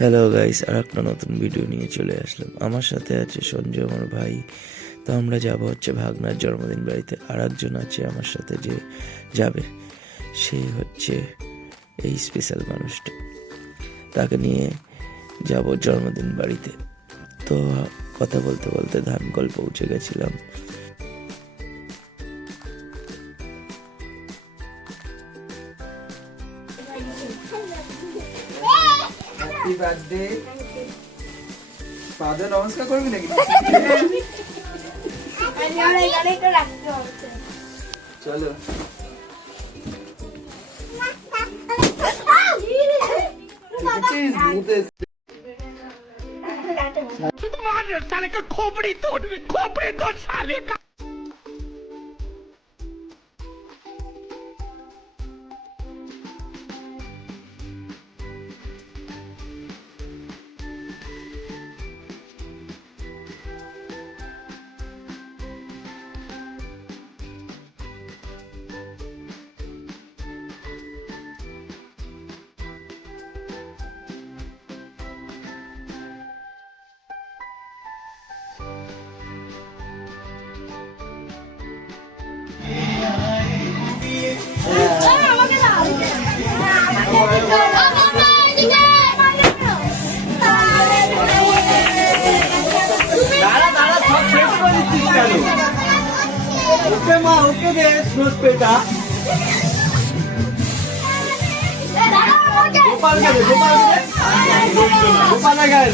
Hello guys, আর একটা নতুন video নিয়ে চলে আসলাম। আমার সাথে আছে সঞ্জয়, আমার ভাই। তো আমরা যাব হচ্ছে ভাগনার জন্মদিন বাড়িতে। আর একজন আছে আমার সাথে যে যাবে, সে হচ্ছে এই স্পেশাল মানুষটা। তাকে নিয়ে যাব জন্মদিন বাড়িতে। তো কথা বলতে বলতে ধানকল পৌঁছে গেছিলাম। Happy birthday. পাদে নমস্কার করবি নাকি? চলো साले का खोपड़ी तोड़ साले का। ওকে মা, ওকে দে স্নোজ পেটা। গোপাল গায়ে গোপাল গায়ে